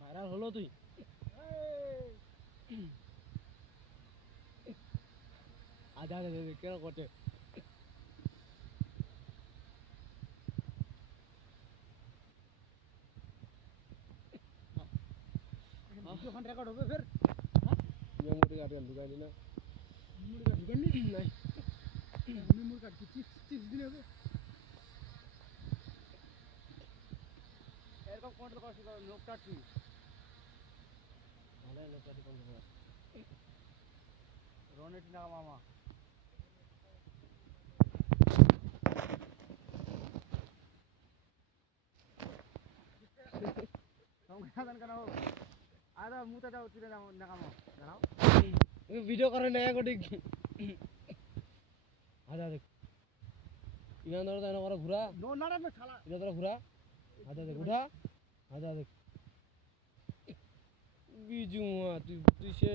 viral হলো তুই আধা আধা কেন করছে যখন রেকর্ড হবে ফের মেমোরি কার্ড ঢুকাই নি না মেমোরি কার্ড ঢুকাই নি নাই মেমোরি কার্ড কি চিপস দিলে হবে এরকম কন্ট্রোল করছি লোকটা ঠিক ভালো লোকটা কন্ট্রোল কর রনেট না মামা সংখ্যাদান কেন আরে মুতে দাও তুলে নাও নাকামো দাঁড়াও ভিডিও করে না কোটি আদা দেখ ইমান ধরো তাই না ঘুরা নো না রে শালা এটা ধরো ঘুরা আদা দেখ উঠা আদা দেখ বিজুয়া তুই তুই